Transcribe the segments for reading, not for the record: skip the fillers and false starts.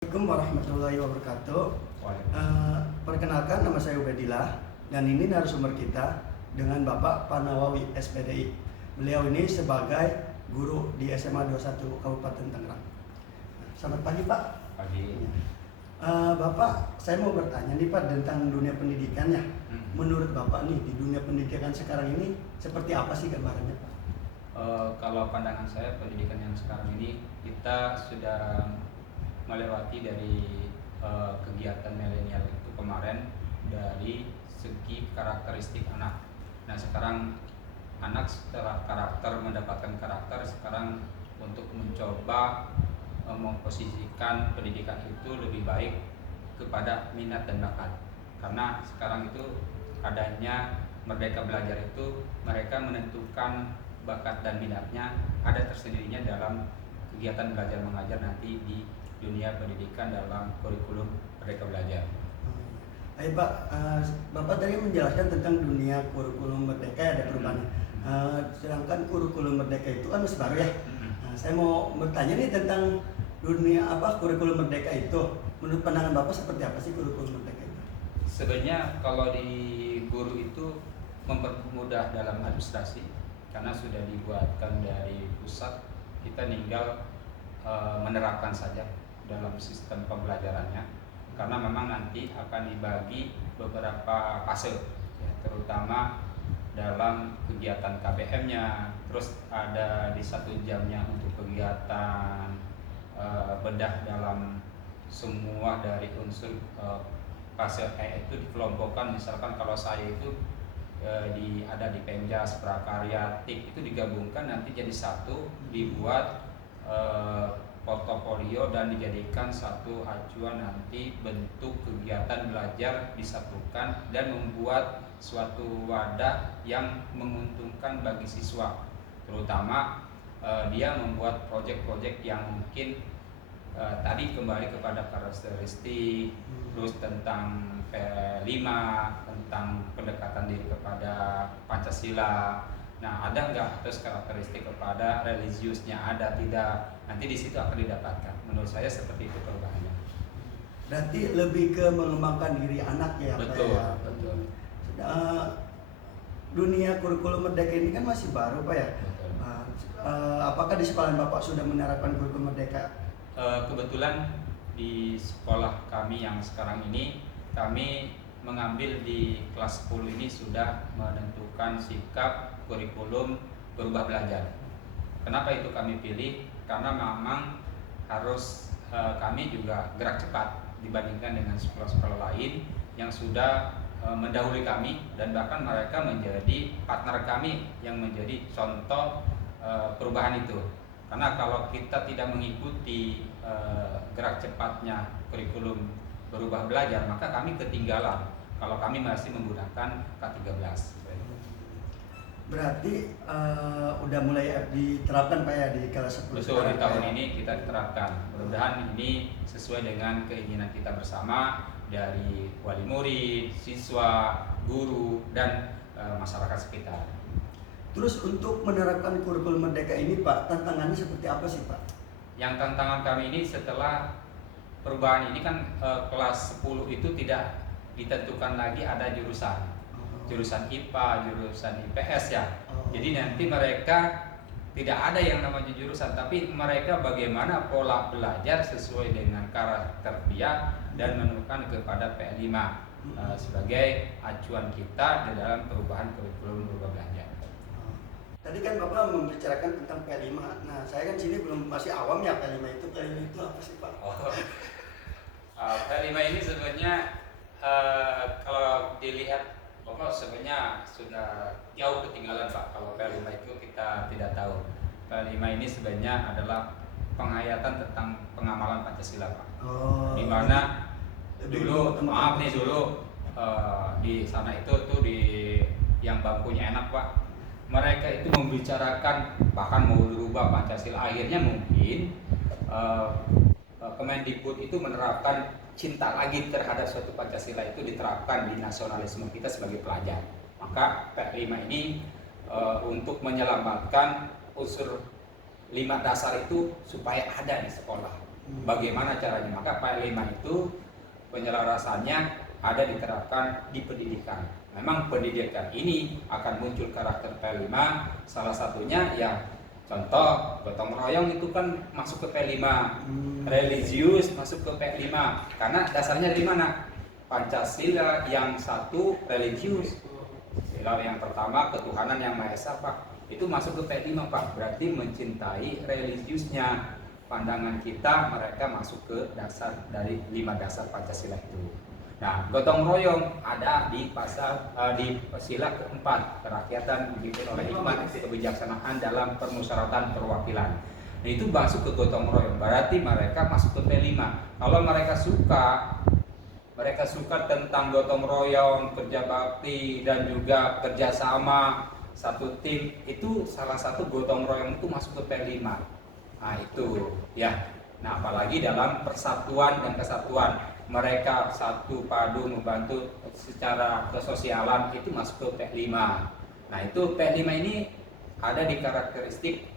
Assalamualaikum warahmatullahi wabarakatuh. Perkenalkan, nama saya Ubedillah dan ini narasumber kita dengan Bapak Panawawi SPDI. Beliau ini sebagai guru di SMA 21 Kabupaten Tangerang. Selamat pagi Pak. Pagi. Bapak, saya mau bertanya nih Pak tentang dunia pendidikan ya. Menurut Bapak nih di dunia pendidikan sekarang ini seperti apa sih gambarannya Pak? Kalau pandangan saya pendidikan yang sekarang ini kita sudah melewati dari kegiatan milenial itu kemarin dari segi karakteristik anak. Nah sekarang anak setelah mendapatkan karakter, sekarang untuk mencoba memposisikan pendidikan itu lebih baik kepada minat dan bakat. Karena sekarang itu adanya Merdeka Belajar itu mereka menentukan bakat dan minatnya ada tersendirinya dalam kegiatan belajar mengajar nanti di dunia pendidikan dalam kurikulum Merdeka Belajar. Baik Pak, Bapak tadi menjelaskan tentang dunia kurikulum Merdeka ada perubahannya. Sedangkan kurikulum Merdeka itu kan masih baru ya. Saya mau bertanya nih tentang dunia kurikulum Merdeka itu. Menurut pandangan Bapak seperti apa sih kurikulum Merdeka itu? Sebenarnya kalau di guru itu mempermudah dalam administrasi karena sudah dibuatkan dari pusat, kita tinggal menerapkan saja dalam sistem pembelajarannya, karena memang nanti akan dibagi beberapa fase ya, terutama dalam kegiatan KBM-nya, terus ada di 1 jamnya untuk kegiatan bedah dalam semua dari unsur fase E itu dikelompokkan. Misalkan kalau saya itu ada di Penjas, Prakarya, TIK itu digabungkan nanti jadi satu, dibuat portofolio dan dijadikan satu acuan nanti bentuk kegiatan belajar disatukan dan membuat suatu wadah yang menguntungkan bagi siswa, terutama dia membuat proyek-proyek yang mungkin tadi kembali kepada karakteristik, terus tentang P5, tentang pendekatan diri kepada Pancasila. Nah, ada nggak terus karakteristik kepada religiusnya, ada tidak? Nanti di situ akan didapatkan. Menurut saya seperti itu perubahannya. Berarti lebih ke mengembangkan diri anak ya Pak? Betul, Ya? betul. Dunia kurikulum Merdeka ini kan masih baru Pak ya? Betul. Apakah di sekolah Bapak sudah menerapkan kurikulum Merdeka? Kebetulan di sekolah kami yang sekarang ini, kami mengambil di kelas 10 ini sudah menentukan sikap kurikulum berubah belajar. Kenapa itu kami pilih? Karena memang harus kami juga gerak cepat dibandingkan dengan sekolah-sekolah lain yang sudah mendahului kami, dan bahkan mereka menjadi partner kami yang menjadi contoh perubahan itu. Karena kalau kita tidak mengikuti gerak cepatnya kurikulum berubah belajar, maka kami ketinggalan kalau kami masih menggunakan K13. Berarti udah mulai diterapkan Pak ya di kelas 10. Betul, di tahun ini kita diterapkan. Mudah-mudahan ini sesuai dengan keinginan kita bersama dari wali murid, siswa, guru, dan masyarakat sekitar. Terus untuk menerapkan kurikulum Merdeka ini Pak, tantangannya seperti apa sih Pak? Yang tantangan kami ini setelah perubahan ini kan kelas 10 itu tidak ditentukan lagi ada jurusan IPA, jurusan IPS ya. Jadi nanti mereka tidak ada yang namanya jurusan, tapi mereka bagaimana pola belajar sesuai dengan karakter dia dan menemukan kepada P5 sebagai acuan kita di dalam perubahan kurikulum berubah belajar. Tadi kan Bapak membicarakan tentang P5. Nah, saya kan sini masih awam ya P5 itu. P5 itu apa sih Pak? P5 ini sebenarnya kalau dilihat Bapak sebenarnya sudah jauh ketinggalan Pak. Kalau P5 itu kita tidak tahu. P5 ini sebenarnya adalah penghayatan tentang pengamalan Pancasila Pak. Di mana dulu di sana itu tuh di yang bangkunya enak Pak. Mereka itu membicarakan bahkan mau berubah Pancasila, akhirnya mungkin Kemendikbud itu menerapkan cinta lagi terhadap suatu Pancasila itu diterapkan di nasionalisme kita sebagai pelajar. Maka P5 ini untuk menyelamatkan unsur 5 dasar itu supaya ada di sekolah. Bagaimana caranya? Maka P5 itu penyelarasannya ada diterapkan di pendidikan. Memang pendidikan ini akan muncul karakter P5, salah satunya ya contoh gotong royong itu kan masuk ke P5, religius masuk ke P5, karena dasarnya dari mana? Pancasila yang satu religius, sila yang pertama ketuhanan yang Maha Esa Pak, itu masuk ke P5 Pak, berarti mencintai religiusnya. Pandangan kita mereka masuk ke dasar dari 5 dasar Pancasila itu. Nah, gotong royong ada di di sila keempat, kerakyatan dipimpin oleh hikmat kebijaksanaan dalam permusyawaratan perwakilan. Nah, itu masuk ke gotong royong, berarti mereka masuk ke P5. Kalau mereka suka tentang gotong royong, kerja bakti dan juga kerjasama satu tim, itu salah satu gotong royong itu masuk ke P5. Nah itu ya. Nah apalagi dalam persatuan dan kesatuan, mereka satu padu membantu secara kesosialan, itu masuk ke P5. Nah itu P5 ini ada di karakteristik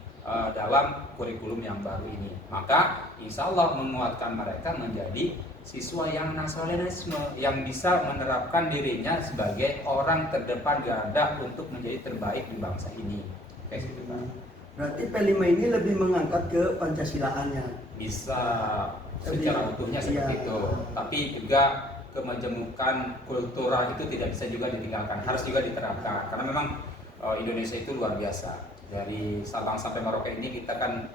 dalam kurikulum yang baru ini. Maka insya Allah menguatkan mereka menjadi siswa yang nasionalisme, yang bisa menerapkan dirinya sebagai orang terdepan garda untuk menjadi terbaik di bangsa ini. Kayak gitu Pak. Berarti P5 ini lebih mengangkat ke Pancasilaannya. Bisa secara utuhnya seperti itu. Tapi juga kemajemukan kultural itu tidak bisa juga ditinggalkan, harus juga diterapkan. Karena memang Indonesia itu luar biasa. Dari Sabang sampai Merauke ini kita kan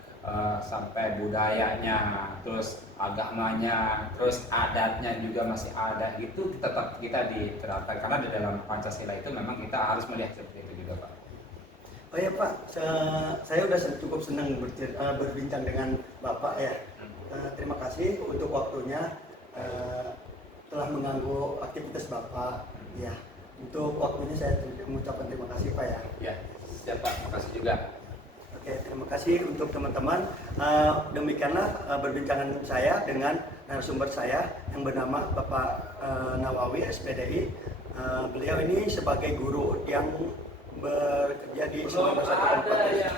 sampai budayanya, terus agamanya, terus adatnya juga masih ada, gitu tetap kita diterapkan. Karena di dalam Pancasila itu memang kita harus melihat seperti itu juga Pak. Oh ya Pak, saya udah cukup senang berbincang dengan Bapak ya. Terima kasih untuk waktunya, telah mengganggu aktivitas Bapak. Ya, untuk waktunya saya mengucapkan terima kasih Pak ya. Ya, siap Pak, makasih juga. Oke, terima kasih untuk teman-teman. Demikianlah perbincangan saya dengan narasumber saya yang bernama Bapak Nawawi SPDI. Beliau ini sebagai guru yang bekerja di 19 kabupaten.